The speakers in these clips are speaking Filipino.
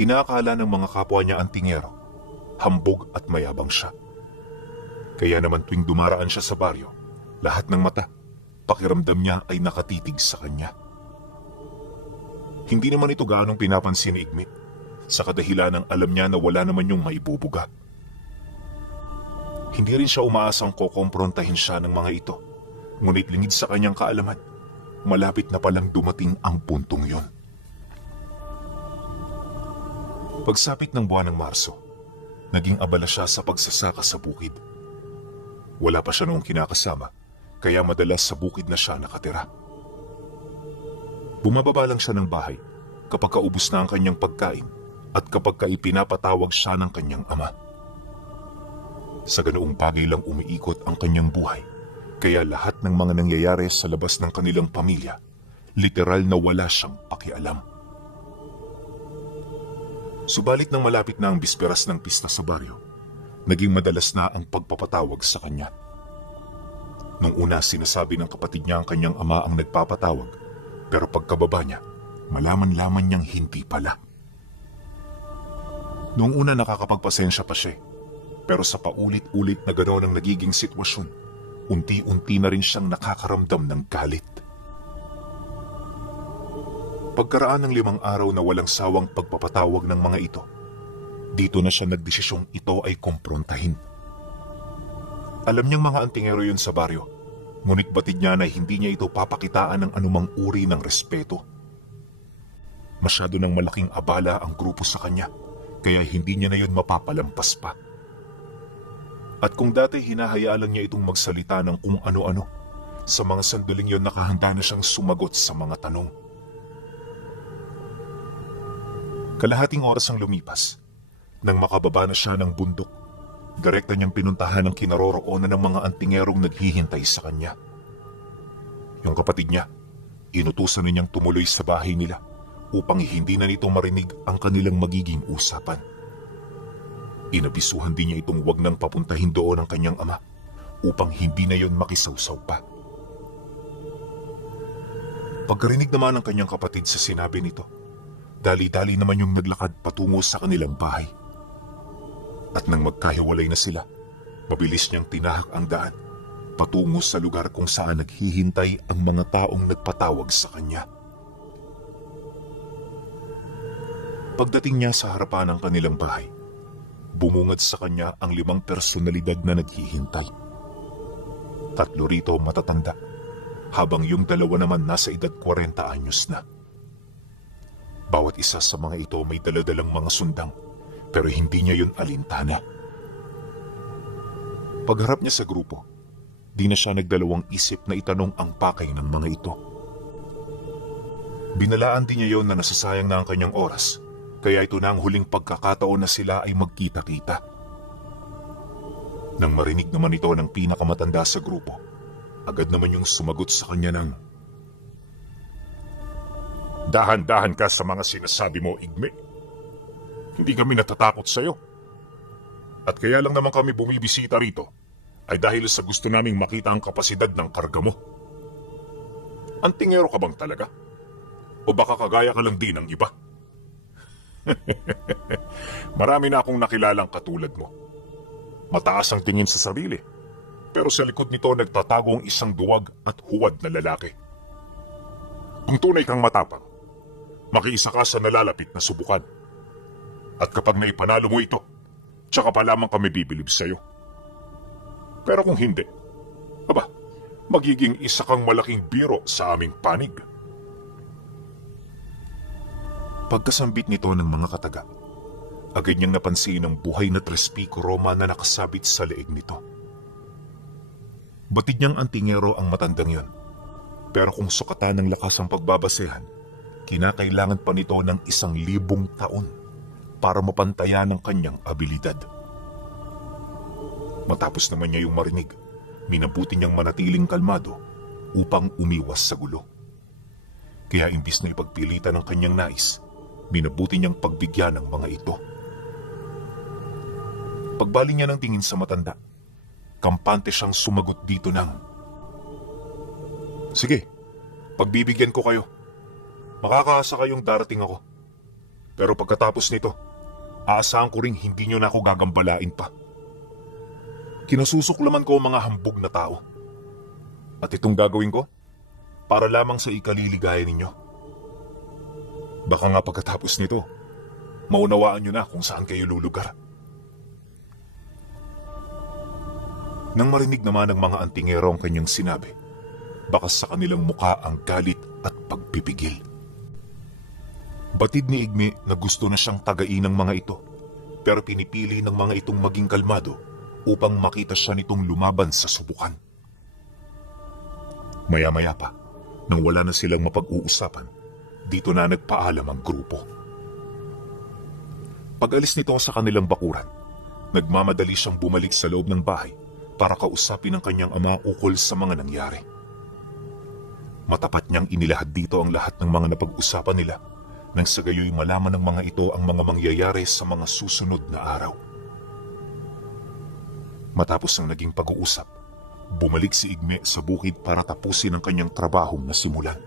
Inaakala ng mga kapwa niya antingero, hambog at mayabang siya. Kaya naman tuwing dumaraan siya sa baryo, lahat ng mata, pakiramdam niya ay nakatitig sa kanya. Hindi naman ito gaanong pinapansin ni Igme, sa kadahilan ng alam niya na wala naman yung maibubuga. Hindi rin siya umaasang kokomprontahin siya ng mga ito, ngunit lingid sa kanyang kaalaman, malapit na palang dumating ang puntong yon. Pagsapit ng buwan ng Marso, naging abala siya sa pagsasaka sa bukid. Wala pa siya noong kinakasama, kaya madalas sa bukid na siya nakatira. Bumababa lang siya ng bahay kapag kaubos na ang kanyang pagkain at kapag ipinapatawag siya ng kanyang ama. Sa ganoong bagay lang umiikot ang kanyang buhay, kaya lahat ng mga nangyayari sa labas ng kanilang pamilya, literal na wala siyang pakialam. Subalit nang malapit na ang bisperas ng pista sa baryo, naging madalas na ang pagpapatawag sa kanya. Nung una sinasabi ng kapatid niya ang kanyang ama ang nagpapatawag, pero pagkababa niya, malaman-laman niyang hindi pala. Noong una nakakapagpasensya pa siya, pero sa paulit-ulit na gano'n ang nagiging sitwasyon, unti-unti na rin siyang nakakaramdam ng galit. Pagkaraan ng 5 araw na walang sawang pagpapatawag ng mga ito, dito na siya nagdesisyong ito ay komprontahin. Alam niyang mga antingero yun sa baryo, ngunit batid niya na hindi niya ito papakitaan ng anumang uri ng respeto. Masyado ng malaking abala ang grupo sa kanya, kaya hindi niya na yun mapapalampas pa. At kung dati hinahayaan niya itong magsalita ng kung ano-ano, sa mga sanduling yun nakahanda na siyang sumagot sa mga tanong. Kalahating oras ang lumipas. Nang makababa na siya ng bundok, direkta niyang pinuntahan ang kinaroroonan ng mga antingerong naghihintay sa kanya. Yung kapatid niya, inutusan na niyang tumuloy sa bahay nila upang hindi na nito marinig ang kanilang magiging usapan. Inabisuhan din niya itong wag nang papuntahin doon ang kanyang ama upang hindi na yon makisawsaw pa. Pagkarinig naman ng kanyang kapatid sa sinabi nito, dali-dali naman yung naglakad patungo sa kanilang bahay. At nang magkahiwalay na sila, mabilis niyang tinahak ang daan patungo sa lugar kung saan naghihintay ang mga taong nagpatawag sa kanya. Pagdating niya sa harapan ng kanilang bahay, bumungad sa kanya ang 5 personalidad na naghihintay. 3 rito matatanda, habang yung 2 naman nasa edad 40 anyos na. Bawat isa sa mga ito may daladalang mga sundang, pero hindi niya yun alintana. Pagharap niya sa grupo, di na siya nagdalawang isip na itanong ang pakay ng mga ito. Binalaan din niya yon na nasasayang na ang kanyang oras, kaya ito na ang huling pagkakataon na sila ay magkita-kita. Nang marinig naman ito ng pinakamatanda sa grupo, agad naman yung sumagot sa kanya ng, "Dahan-dahan ka sa mga sinasabi mo, Igme. Hindi kami natatakot sa'yo. At kaya lang naman kami bumibisita rito ay dahil sa gusto naming makita ang kapasidad ng karga mo. Antingero ka bang talaga? O baka kagaya ka lang din ng iba?" Marami na akong nakilalang katulad mo. Mataas ang tingin sa sarili, pero sa likod nito nagtatago ang isang duwag at huwad na lalaki. Kung tunay kang matapang, makiisa ka sa nalalapit na subukan. At kapag naipanalo mo ito, tsaka pa lamang kami bibilib sa'yo. Pero kung hindi, magiging isa kang malaking biro sa aming panig. Pagkasambit nito ng mga kataga, agad niyang napansin ang buhay na Trespico Roma na nakasabit sa leeg nito. Batid niyang antingero ang matandang yon, pero kung sukatan ng lakas ang pagbabasehan, kinakailangan pa nito ng 1,000 taon para mapantayan ang kanyang abilidad. Matapos naman niya yung marinig, minabuti niyang manatiling kalmado upang umiwas sa gulo. Kaya imbis na ipagpilitan ng kanyang nais, minabuti niyang pagbigyan ng mga ito. Pagbaling niya ng tingin sa matanda, kampante siyang sumagot dito ng, "Sige, pagbibigyan ko kayo. Makakaasa kayong darating ako. Pero pagkatapos nito, aasahan ko ring hindi nyo na ako gagambalain pa. Kinasusuklaman ko ang mga hambog na tao. At itong gagawin ko, para lamang sa ikaliligaya ninyo. Baka nga pagkatapos nito, maunawaan nyo na kung saan kayo lulugar. Nang marinig naman ng mga antingero ang kanyang sinabi, bakas sa kanilang muka ang galit at pagpipigil. Batid ni Igme na gusto na siyang tagain ng mga ito, pero pinipili ng mga itong maging kalmado upang makita siya nitong lumaban sa subukan. Maya-maya pa, nang wala na silang mapag-uusapan, dito na nagpaalam ang grupo. Pag-alis nito sa kanilang bakuran, nagmamadali siyang bumalik sa loob ng bahay para kausapin ang kanyang ama ukol sa mga nangyari. Matapat niyang inilahad dito ang lahat ng mga napag-usapan nila nang sa gayoy malaman ng mga ito ang mga mangyayari sa mga susunod na araw. Matapos ang naging pag-uusap, bumalik si Igme sa bukid para tapusin ang kanyang trabahong nasimulan.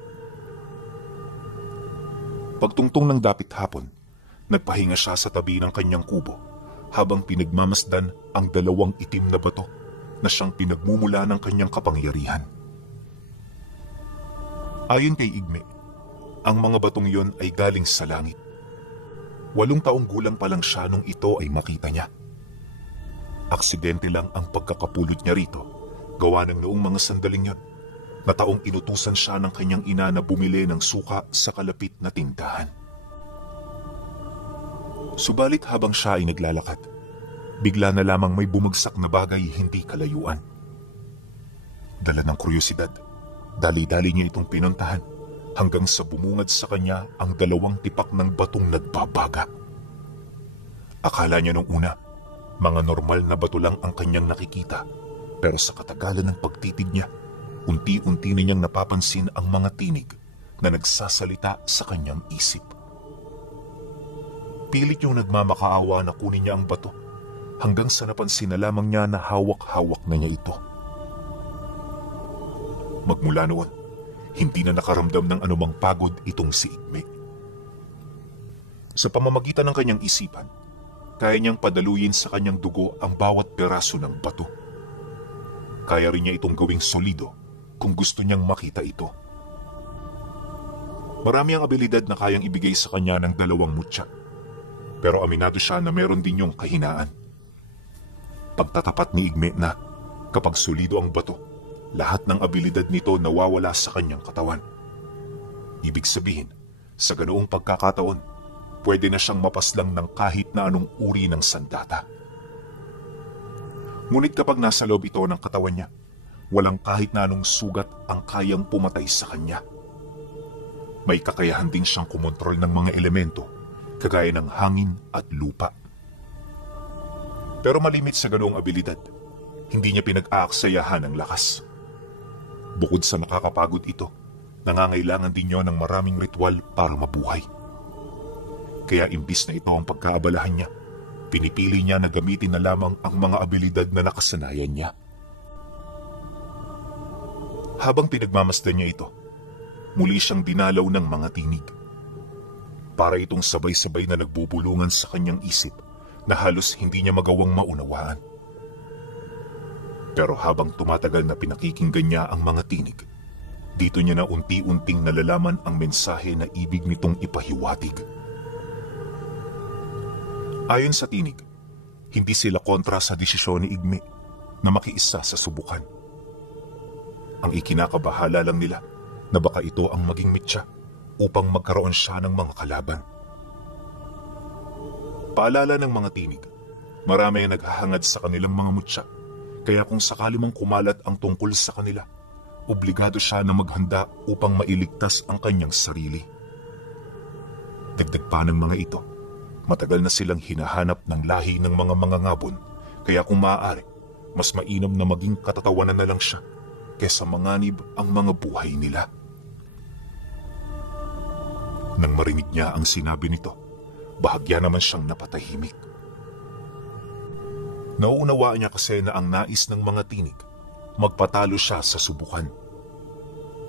Pagtungtong ng dapit hapon, nagpahinga siya sa tabi ng kanyang kubo habang pinagmamasdan ang dalawang itim na bato na siyang pinagmumula ng kanyang kapangyarihan. Ayon kay Igme, ang mga batong yon ay galing sa langit. 8 taong gulang pa lang siya nung ito ay makita niya. Aksidente lang ang pagkakapulot niya rito, gawa ng noong mga sandaling yon, na taong inutusan siya ng kanyang ina na bumili ng suka sa kalapit na tindahan. Subalit habang siya ay naglalakad, bigla na lamang may bumagsak na bagay hindi kalayuan. Dala ng kuryosidad, dali-dali niya itong pinuntahan hanggang sa bumungad sa kanya ang 2 tipak ng batong nagbabaga. Akala niya nung una, mga normal na bato lang ang kanyang nakikita, pero sa katagalan ng pagtitig niya, unti-unti na niyang napapansin ang mga tinig na nagsasalita sa kanyang isip. Pilit yung nagmamakaawa na kunin niya ang bato hanggang sa napansin na lamang niya na hawak-hawak na niya ito. Magmula noon, hindi na nakaramdam ng anumang pagod itong si Igme. Sa pamamagitan ng kanyang isipan, kaya niyang padaluyin sa kanyang dugo ang bawat peraso ng bato. Kaya rin niya itong gawing solido kung gusto niyang makita ito. Marami ang abilidad na kayang ibigay sa kanya ng 2 mutya, pero aminado siya na meron din yung kahinaan. Pagtatapat ni Igme na kapag solido ang bato, lahat ng abilidad nito nawawala sa kanyang katawan. Ibig sabihin, sa ganoong pagkakataon, pwede na siyang mapaslang ng kahit na anong uri ng sandata. Ngunit kapag nasa loob ito ng katawan niya, walang kahit na anong sugat ang kayang pumatay sa kanya. May kakayahan din siyang kumontrol ng mga elemento, kagaya ng hangin at lupa. Pero malimit sa ganoong abilidad, hindi niya pinag-aaksayahan ang lakas. Bukod sa nakakapagod ito, nangangailangan din niya ng maraming ritual para mabuhay. Kaya imbis na ito ang pagkaabalahan niya, pinipili niya na gamitin na lamang ang mga abilidad na nakasanayan niya. Habang pinagmamasdan niya ito, muli siyang dinalaw ng mga tinig. Para itong sabay-sabay na nagbubulungan sa kanyang isip na halos hindi niya magawang maunawaan. Pero habang tumatagal na pinakikinggan niya ang mga tinig, dito niya na unti-unting nalalaman ang mensahe na ibig nitong ipahiwatig. Ayon sa tinig, hindi sila kontra sa desisyon ni Igme na makiisa sa subukan. Ang ikinakabahala lang nila na baka ito ang maging mitya upang magkaroon siya ng mga kalaban. Paalala ng mga tinig, marami ang naghahangad sa kanilang mga mutya. Kaya kung sakali mang kumalat ang tungkol sa kanila, obligado siya na maghanda upang mailigtas ang kanyang sarili. Dagdag pa ng mga ito, matagal na silang hinahanap ng lahi ng mga mangangabon, kaya kung maaari, mas mainam na maging katatawanan na lang siya kaysa manganib ang mga buhay nila. Nang marinig niya ang sinabi nito, bahagya naman siyang napatahimik. Nauunawaan niya kasi na ang nais ng mga tinig, magpatalo siya sa subukan.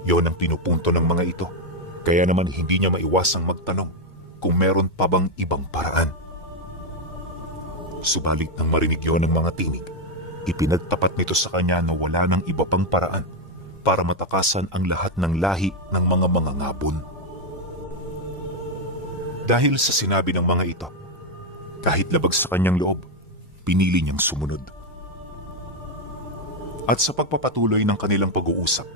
Yon ang pinupunto ng mga ito, kaya naman hindi niya maiwasang magtanong kung meron pa bang ibang paraan. Subalit nang marinig yon ng mga tinig, ipinagtapat nito sa kanya na wala ng iba pang paraan para matakasan ang lahat ng lahi ng mga mangangabon. Dahil sa sinabi ng mga ito, kahit labag sa kanyang loob, pinili niyang sumunod. At sa pagpapatuloy ng kanilang pag-uusap,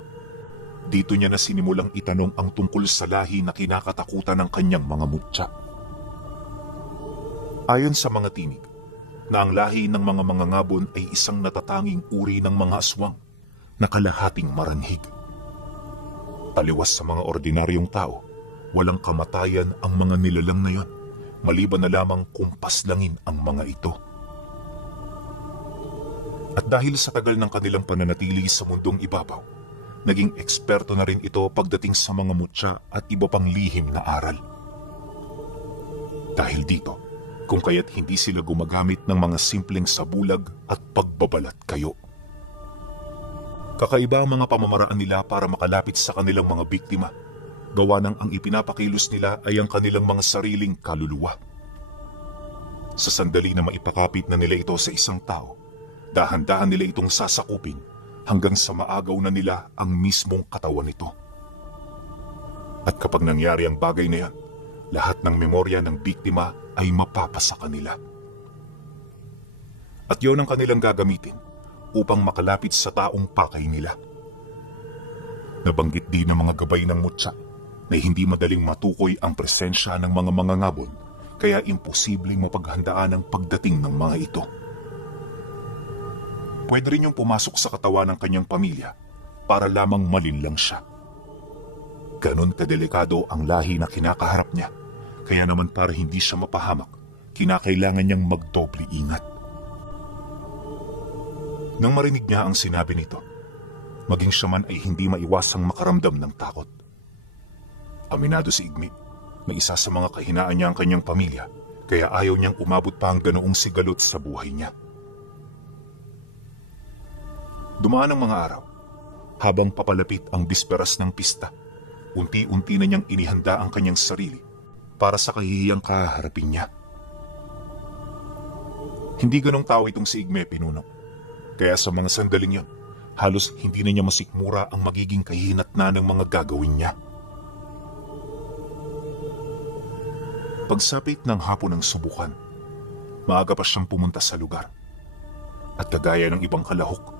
dito niya na sinimulang itanong ang tungkol sa lahi na kinakatakutan ng kanyang mga mutya. Ayon sa mga tinig, na ang lahi ng mga mangangabon ay isang natatanging uri ng mga aswang na kalahating maranhig. Taliwas sa mga ordinaryong tao, walang kamatayan ang mga nilalang na yon, maliban na lamang kung paslangin ang mga ito. At dahil sa tagal ng kanilang pananatili sa mundong ibabaw, naging eksperto na rin ito pagdating sa mga mutya at iba pang lihim na aral. Dahil dito, kung kaya't hindi sila gumagamit ng mga simpleng sabulag at pagbabalat kayo. Kakaiba ang mga pamamaraan nila para makalapit sa kanilang mga biktima, gawa ng ang ipinapakilos nila ay ang kanilang mga sariling kaluluwa. Sa sandali na maipakapit na nila ito sa isang tao, dahan-dahan nila itong sasakupin hanggang sa maagaw na nila ang mismong katawan nito. At kapag nangyari ang bagay na yan, lahat ng memorya ng biktima ay mapapasa kanila. At yon ang kanilang gagamitin upang makalapit sa taong pakay nila. Nabanggit din ng mga gabay ng mutya na hindi madaling matukoy ang presensya ng mga mangangabon, kaya imposibleng mapaghandaan ang pagdating ng mga ito. Pwede rin yung pumasok sa katawan ng kanyang pamilya para lamang malinlang siya. Ganon kadelikado ang lahi na kinakaharap niya, kaya naman para hindi siya mapahamak, kinakailangan niyang magdoble ingat. Nang marinig niya ang sinabi nito, maging siya man ay hindi maiwasang makaramdam ng takot. Aminado si Igme, may isa sa mga kahinaan niya ang kanyang pamilya, kaya ayaw niyang umabot pa ang ganoong sigalot sa buhay niya. Dumaan ang mga araw, habang papalapit ang bisperas ng pista, unti-unti na niyang inihanda ang kanyang sarili para sa kahihiyang kaharapin niya. Hindi ganong tao itong si Igme, pinuno. Kaya sa mga sandaling yon, halos hindi na niya masikmura ang magiging kahihinatnan ng mga gagawin niya. Pagsapit ng hapon ng subukan, maaga pa siyang pumunta sa lugar. At kagaya ng ibang kalahok,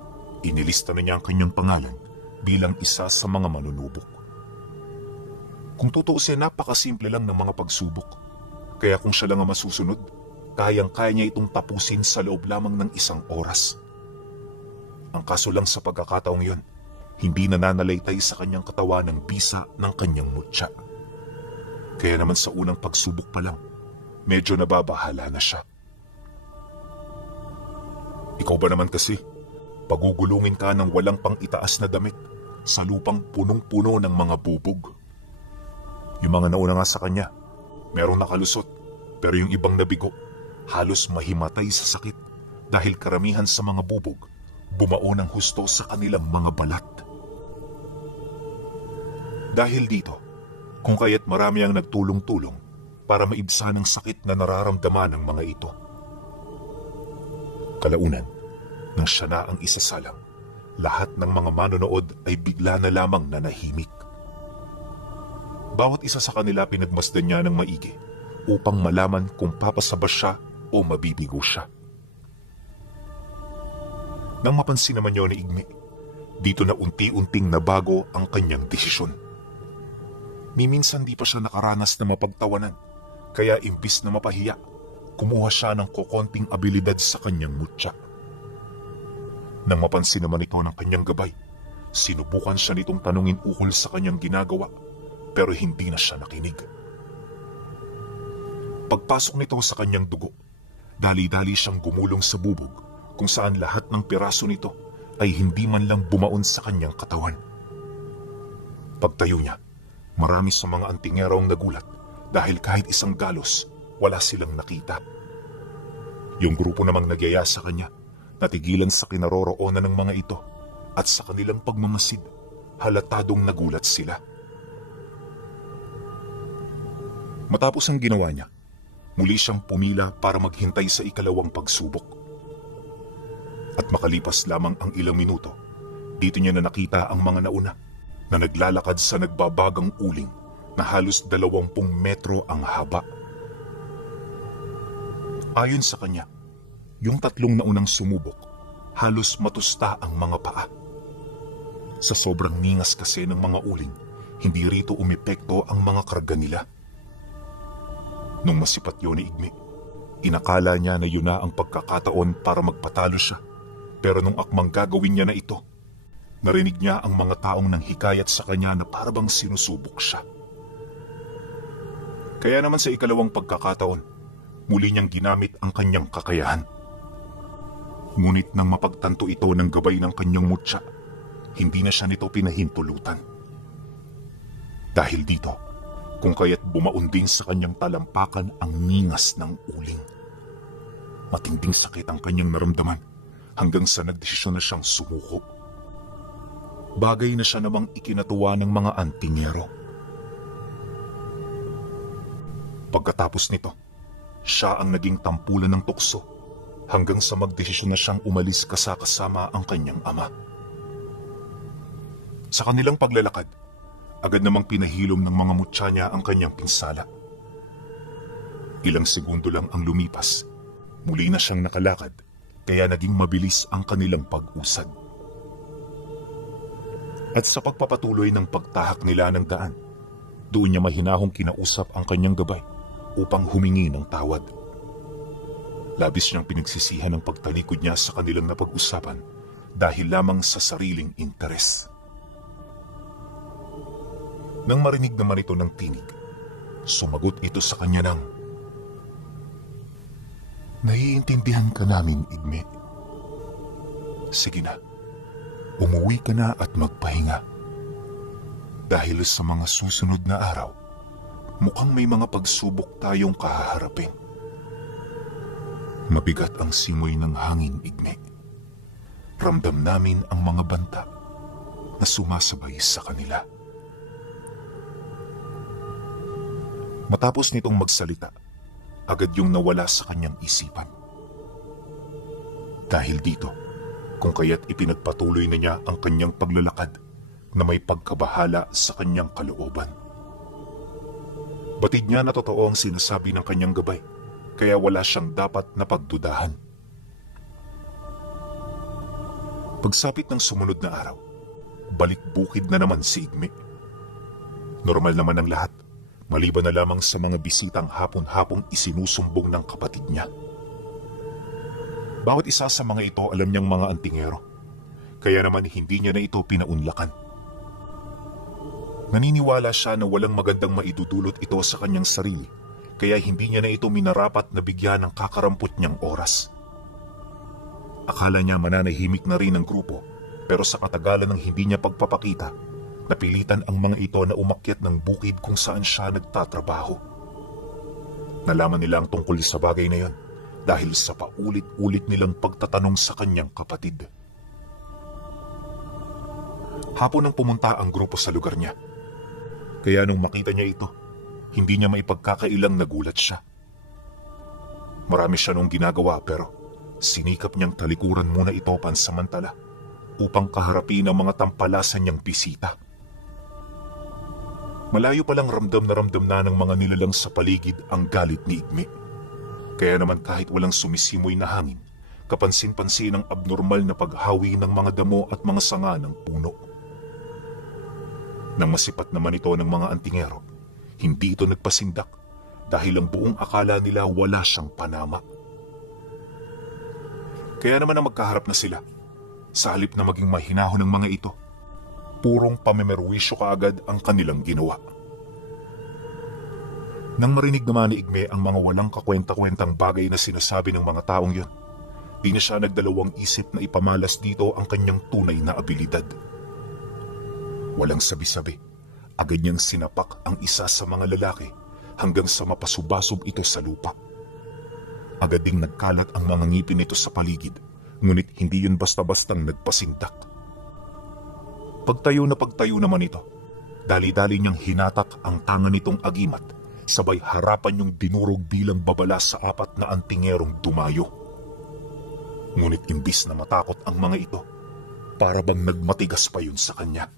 inilista na niya ang kanyang pangalan bilang isa sa mga manunubok. Kung tutuusin, napakasimple lang ng mga pagsubok. Kaya kung siya lang ang masusunod, kayang-kaya niya itong tapusin sa loob lamang ng isang oras. Ang kaso lang sa pagkakataong yon, hindi nananalaytay sa kanyang katawan ng bisa ng kanyang mutya. Kaya naman sa unang pagsubok pa lang, medyo nababahala na siya. Ikaw ba naman kasi, pagugulungin ka ng walang pang itaas na damit sa lupang punong-puno ng mga bubog. Yung mga nauna nga sa kanya, merong nakalusot, pero yung ibang nabigo, halos mahimatay sa sakit dahil karamihan sa mga bubog bumao ng husto sa kanilang mga balat. Dahil dito, kung kaya't marami ang nagtulong-tulong para maibsan ang sakit na nararamdaman ng mga ito. Kalaunan, nang siya na ang isasalang, lahat ng mga manonood ay bigla na lamang nanahimik. Bawat isa sa kanila pinagmasdan niya ng maigi upang malaman kung papasaba siya o mabibigo siya. Nang mapansin naman niyo ni Igme, dito na unti-unting nabago ang kanyang desisyon. Minsan di pa siya nakaranas na mapagtawanan, kaya imbis na mapahiya, kumuha siya ng kokonting abilidad sa kanyang mutya. Nang mapansin naman ito ng kanyang gabay, sinubukan siya nitong tanungin ukol sa kanyang ginagawa, pero hindi na siya nakinig. Pagpasok nito sa kanyang dugo, dali-dali siyang gumulong sa bubog kung saan lahat ng piraso nito ay hindi man lang bumaon sa kanyang katawan. Pagtayo niya, marami sa mga antingero ang nagulat dahil kahit isang galos, wala silang nakita. Yung grupo namang nagyaya sa kanya, natigilan sa kinaroroonan ng mga ito at sa kanilang pagmamasid, halatadong nagulat sila. Matapos ang ginawa niya, muli siyang pumila para maghintay sa ikalawang pagsubok. At makalipas lamang ang ilang minuto, dito niya na nakita ang mga nauna na naglalakad sa nagbabagang uling na halos 20 metro ang haba. Ayon sa kanya, yung tatlong naunang sumubok, halos matusta ang mga paa. Sa sobrang ningas kasi ng mga uling, hindi rito umepekto ang mga karga nila. Nung masipat yun ni Igme, inakala niya na yun na ang pagkakataon para magpatalo siya. Pero nung akmang gagawin niya na ito, narinig niya ang mga taong nanghikayat sa kanya na parabang sinusubok siya. Kaya naman sa ikalawang pagkakataon, muli niyang ginamit ang kanyang kakayahan. Ngunit nang mapagtanto ito ng gabay ng kanyang mutya, hindi na siya nito pinahintulutan. Dahil dito, kung kaya't bumaon din sa kanyang talampakan ang ningas ng uling. Matinding sakit ang kanyang naramdaman hanggang sa nagdesisyon na siyang sumuko. Bagay na siya namang ikinatuwa ng mga antingero. Pagkatapos nito, siya ang naging tampulan ng tukso hanggang sa magdesisyon na siyang umalis kasama ang kanyang ama. Sa kanilang paglalakad, agad namang pinahilom ng mga mutya niya ang kanyang pinsala. Ilang segundo lang ang lumipas, muli na siyang nakalakad, kaya naging mabilis ang kanilang pag-usad. At sa pagpapatuloy ng pagtahak nila ng daan, doon niya mahinahong kinausap ang kanyang gabay upang humingi ng tawad. Labis niyang pinagsisihan ang pagtalikod niya sa kanilang napag-usapan dahil lamang sa sariling interes. Nang marinig naman ito ng tinig, sumagot ito sa kanya ng, "Naiintindihan ka namin, Igme. Sige na, umuwi ka na at magpahinga. Dahil sa mga susunod na araw, mukhang may mga pagsubok tayong kahaharapin." Mabigat ang simoy ng hangin, Igme. Ramdam namin ang mga banta na sumasabay sa kanila. Matapos nitong magsalita, agad yung nawala sa kanyang isipan. Dahil dito, kung kaya't ipinagpatuloy na niya ang kanyang paglalakad na may pagkabahala sa kanyang kalooban. Batid niya na totoo ang sinasabi ng kanyang gabay, kaya wala siyang dapat na pagdudahan. Pagsapit ng sumunod na araw, balik bukid na naman si Igme. Normal naman ang lahat, maliban na lamang sa mga bisitang hapon-hapong isinusumbong ng kapatid niya. Bawat isa sa mga ito alam niyang mga antingero, kaya naman hindi niya na ito pinaunlakan. Naniniwala siya na walang magandang maidudulot ito sa kanyang sarili, kaya hindi niya na ito minarapat na bigyan ng kakarampot niyang oras. Akala niya mananahimik na rin ang grupo, pero sa katagalan ng hindi niya pagpapakita, napilitan ang mga ito na umakyat ng bukid kung saan siya nagtatrabaho. Nalaman nila ang tungkol sa bagay na yon dahil sa paulit-ulit nilang pagtatanong sa kanyang kapatid. Hapon nang pumunta ang grupo sa lugar niya. Kaya nung makita niya ito, hindi niya maipagkakailang nagulat siya. Marami siya nung ginagawa pero sinikap niyang talikuran muna ito pansamantala upang kaharapin ang mga tampalasan niyang bisita. Malayo palang ramdam na ng mga nilalang sa paligid ang galit ni Igme. Kaya naman kahit walang sumisimoy na hangin, kapansin-pansin ang abnormal na paghawi ng mga damo at mga sanga ng puno. Nang masipat naman ito ng mga antingero, hindi ito nagpasindak dahil ang buong akala nila wala siyang panama. Kaya naman ang magkaharap na sila, sa halip na maging mahinahon ng mga ito, purong pamemerwisyo kaagad ang kanilang ginawa. Nang marinig naman ni Igme ang mga walang kakwenta-kwentang bagay na sinasabi ng mga taong yon, di na siya nagdalawang isip na ipamalas dito ang kanyang tunay na abilidad. Walang sabi-sabi, agad niyang sinapak ang isa sa mga lalaki hanggang sa mapasubasog ito sa lupa. Agad ding nagkalat ang mga ngipin nito sa paligid, ngunit hindi yun basta-bastang nagpasindak. Pagtayo naman ito, dali-dali niyang hinatak ang tangan nitong agimat sabay harapan yung dinurog bilang babala sa 4 na antingerong dumayo. Ngunit imbis na matakot ang mga ito, para bang nagmatigas pa yun sa kanya.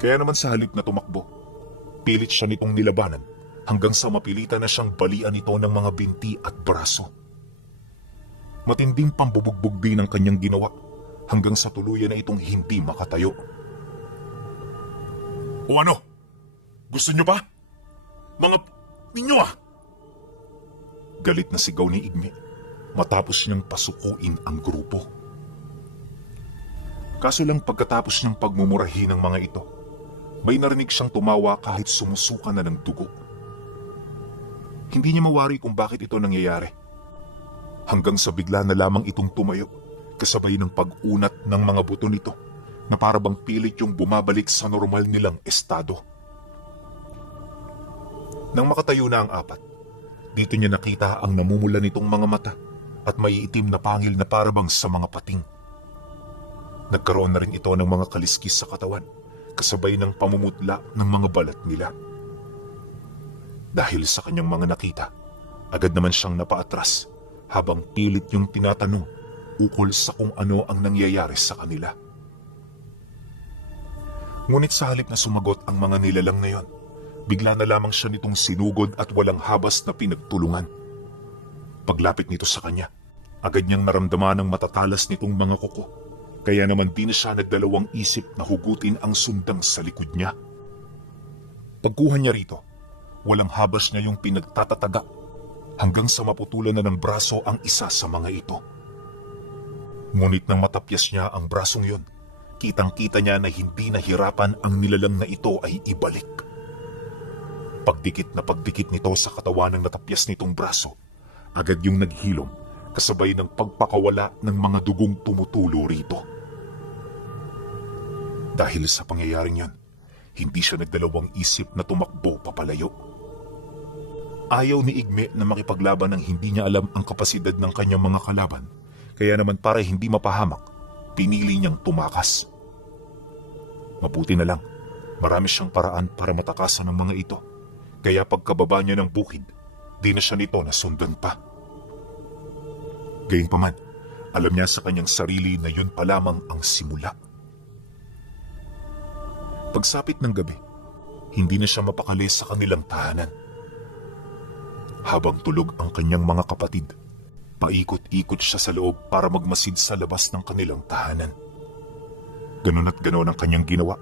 Kaya naman sa halip na tumakbo, pilit siya nitong nilabanan hanggang sa mapilitan na siyang balian ito ng mga binti at braso. Matinding pambubugbog din ang kanyang ginawa hanggang sa tuluyan na itong hindi makatayo. O ano? Gusto nyo ba? Mga ninyo ah! Galit na sigaw ni Igme matapos niyang pasukuin ang grupo. Kaso lang pagkatapos niyang pagmumurahi ng mga ito, may narinig siyang tumawa kahit sumusuka na ng dugo. Hindi niya mawari kung bakit ito nangyayari. Hanggang sa bigla na lamang itong tumayo, kasabay ng pag-unat ng mga buto nito na para bang pilit yung bumabalik sa normal nilang estado. Nang makatayo na ang 4, dito niya nakita ang namumula nitong mga mata at may itim na pangil na para bang sa mga pating. Nagkaroon na rin ito ng mga kaliskis sa katawan, kasabay ng pamumutla ng mga balat nila. Dahil sa kanyang mga nakita, agad naman siyang napaatras habang pilit yung tinatanong ukol sa kung ano ang nangyayari sa kanila. Ngunit sa halip na sumagot ang mga nilalang na yon, bigla na lamang siya nitong sinugod at walang habas na pinagtulungan. Paglapit nito sa kanya, agad niyang naramdaman ang matatalas nitong mga kuko, kaya naman di na siya nagdalawang isip na hugutin ang sundang sa likod niya. Pagkuha niya rito, walang habas niya yung pinagtatataga hanggang sa maputulan na ng braso ang isa sa mga ito. Ngunit nang matapyas niya ang brasong yon, kitang-kita niya na hindi nahirapan ang nilalang na ito ay ibalik. Pagdikit nito sa katawan ng natapyas nitong braso, agad yung naghilom kasabay ng pagpakawala ng mga dugong tumutulo rito. Dahil sa pangyayaring yan, hindi siya nagdalawang isip na tumakbo papalayo. Ayaw ni Igme na makipaglaban ng hindi niya alam ang kapasidad ng kanyang mga kalaban, kaya naman para hindi mapahamak, pinili niyang tumakas. Mabuti na lang, marami siyang paraan para matakasan ng mga ito, kaya pagkababa niya ng bukid, di na siya nito nasundan pa. Gayunpaman, alam niya sa kanyang sarili na yun pa lamang ang simula. Pagsapit ng gabi, hindi na siya mapakali sa kanilang tahanan. Habang tulog ang kanyang mga kapatid, paikot-ikot siya sa loob para magmasid sa labas ng kanilang tahanan. Ganon at ganon ang kanyang ginawa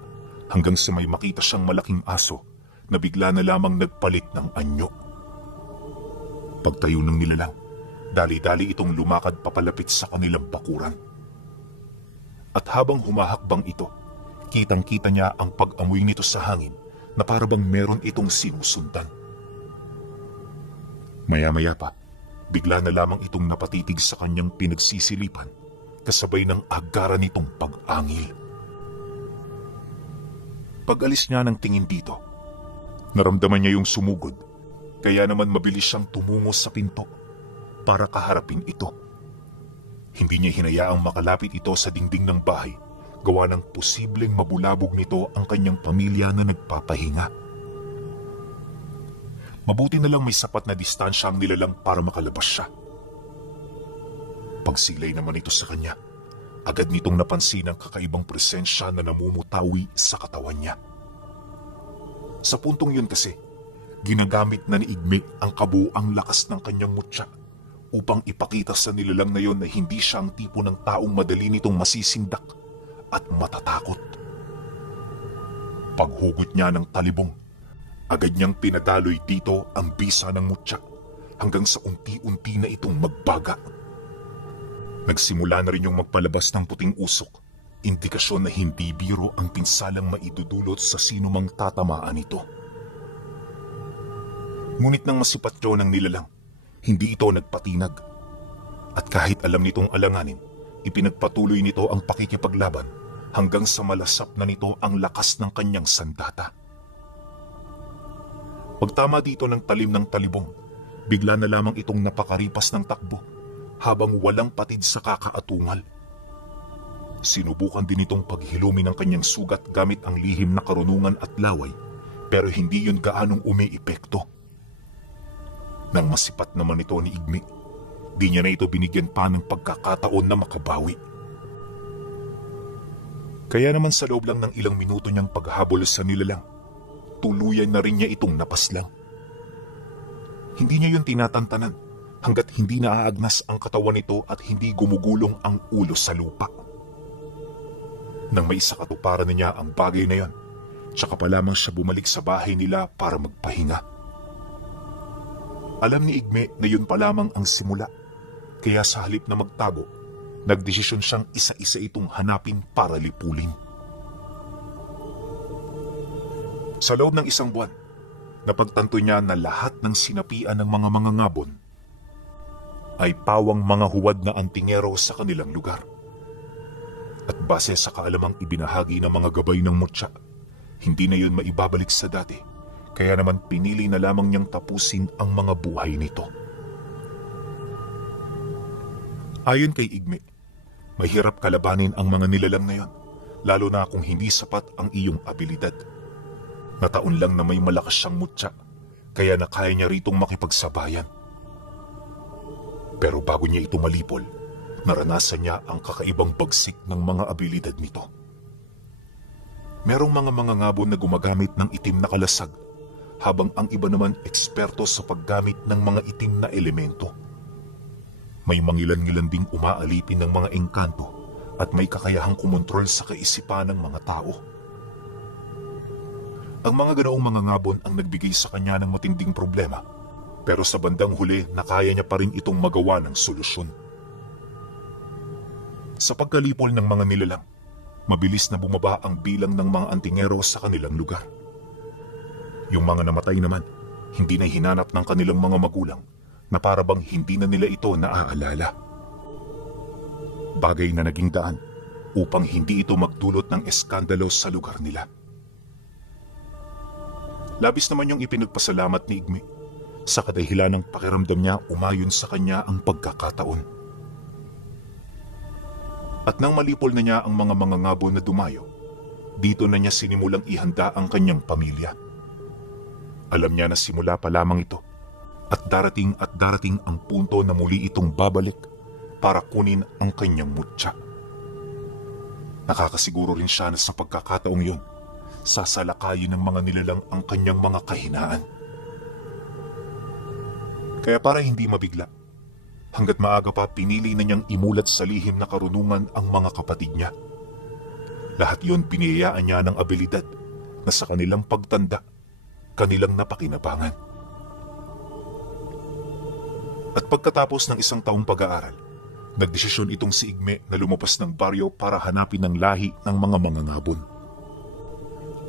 hanggang sa may makita siyang malaking aso na bigla na lamang nagpalit ng anyo. Pagtayo ng nilalang, dali-dali itong lumakad papalapit sa kanilang bakuran. At habang humahakbang ito, kitang-kita niya ang pag-amoy nito sa hangin na para bang meron itong sinusundan. Maya-maya pa, bigla na lamang itong napatitig sa kanyang pinagsisilipan kasabay ng agaran nitong pag-angil. Pag-alis niya ng tingin dito, naramdaman niya yung sumugod, kaya naman mabilis siyang tumungo sa pinto para kaharapin ito. Hindi niya hinayaang makalapit ito sa dingding ng bahay, gawa ng posibleng mabulabog nito ang kanyang pamilya na nagpapahinga. Mabuti na lang may sapat na distansya ang nilalang para makalabas siya. Pagsilay naman ito sa kanya, agad nitong napansin ang kakaibang presensya na namumutawi sa katawan niya. Sa puntong yun kasi, ginagamit na ni Igme ang kabuuang lakas ng kanyang mutya upang ipakita sa nilalang na yon na hindi siya ang tipo ng taong madali nitong masisindak at matatakot. Paghugot niya ng talibong, agad niyang pinadaloy dito ang bisa ng mutya hanggang sa unti-unti na itong magbaga. Nagsimula na rin yung magpalabas ng puting usok, indikasyon na hindi biro ang pinsalang maidudulot sa sino mang tatamaan ito. Ngunit nang masipatyo ng nilalang, hindi ito nagpatinag. At kahit alam nitong alanganin, ipinagpatuloy nito ang pakikipaglaban hanggang sa malasap na nito ang lakas ng kanyang sandata. Pagtama dito ng talim ng talibong, bigla na lamang itong napakaripas ng takbo habang walang patid sa kakaatungal. Sinubukan din itong paghilumi ng kanyang sugat gamit ang lihim na karunungan at laway, pero hindi yun gaanong umiepekto. Nang masipat naman ito ni Igme, di niya na ito binigyan pa ng pagkakataon na makabawi. Kaya naman sa loob lang ng ilang minuto niyang paghabol sa nilalang, tuluyan na rin niya itong napaslang. Hindi niya yun tinatantanan hanggat hindi naaagnas ang katawan nito at hindi gumugulong ang ulo sa lupa. Nang may sakatuparan niya ang bagay na yon, tsaka pa lamang siya bumalik sa bahay nila para magpahinga. Alam ni Igme na yun pa lamang ang simula, kaya sa halip na magtago, nagdesisyon siyang isa-isa itong hanapin para lipulin. Sa loob ng isang buwan, napagtanto niya na lahat ng sinapian ng mga mangangabon ay pawang mga huwad na antingero sa kanilang lugar. At base sa kaalamang ibinahagi ng mga gabay ng mutya, hindi na yun maibabalik sa dati, kaya naman pinili na lamang niyang tapusin ang mga buhay nito. Ayon kay Igme, mahirap kalabanin ang mga nilalang na yon, lalo na kung hindi sapat ang iyong abilidad. Nataon lang na may malakas siyang mutya, kaya na kaya niya ritong makipagsabayan. Pero bago niya ito malipol, naranasan niya ang kakaibang bagsik ng mga abilidad nito. Merong mga mangangabon na gumagamit ng itim na kalasag, habang ang iba naman eksperto sa paggamit ng mga itim na elemento. May mangilan-ngilan ding umaalipin ng mga engkanto at may kakayahang kumontrol sa kaisipan ng mga tao. Ang mga ganoong mangangabon ang nagbigay sa kanya ng matinding problema, pero sa bandang huli nakaya niya pa rin itong magawa ng solusyon. Sa pagkalipol ng mga nilalang, mabilis na bumaba ang bilang ng mga antingero sa kanilang lugar. Yung mga namatay naman, hindi na hinanap ng kanilang mga magulang na para bang hindi na nila ito naaalala. Bagay na naging daan upang hindi ito magdulot ng eskandalo sa lugar nila. Labis naman yung ipinagpasalamat ni Igme sa kadahilan ng pakiramdam niya umayon sa kanya ang pagkakataon. At nang malipol na niya ang mga mangangabo na dumayo, dito na niya sinimulang ihanda ang kanyang pamilya. Alam niya na simula pa lamang ito at darating ang punto na muli itong babalik para kunin ang kanyang mutya. Nakakasiguro rin siya na sa pagkakataong yun, sasalakayin ng mga nilalang ang kanyang mga kahinaan. Kaya para hindi mabigla, hanggat maaga pa pinili na niyang imulat sa lihim na karunungan ang mga kapatid niya. Lahat yun biniyayaan niya ng abilidad na sa kanilang pagtanda, kanilang napakinabangan. At pagkatapos ng isang taong pag-aaral, nagdesisyon itong si Igme na lumabas ng baryo para hanapin ang lahi ng mga mangangabon.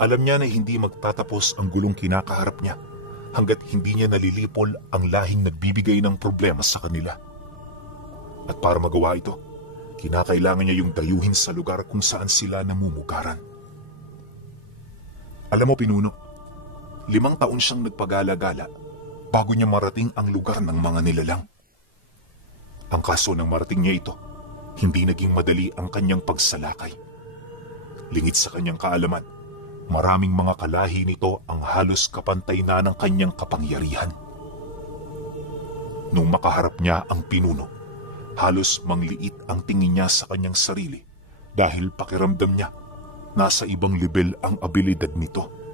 Alam niya na hindi magtatapos ang gulong kinakaharap niya hanggat hindi niya nalilipol ang lahing nagbibigay ng problema sa kanila. At para magawa ito, kinakailangan niya yung dayuhin sa lugar kung saan sila namumugaran. Alam mo, Pinuno, 5 taon siyang nagpagala-gala bago niya marating ang lugar ng mga nilalang. Ang kaso ng marating niya ito, hindi naging madali ang kanyang pagsalakay. Lingid sa kanyang kaalaman, maraming mga kalahi nito ang halos kapantay na ng kanyang kapangyarihan. Nung makaharap niya ang pinuno, halos mangliit ang tingin niya sa kanyang sarili dahil pakiramdam niya nasa ibang level ang abilidad nito.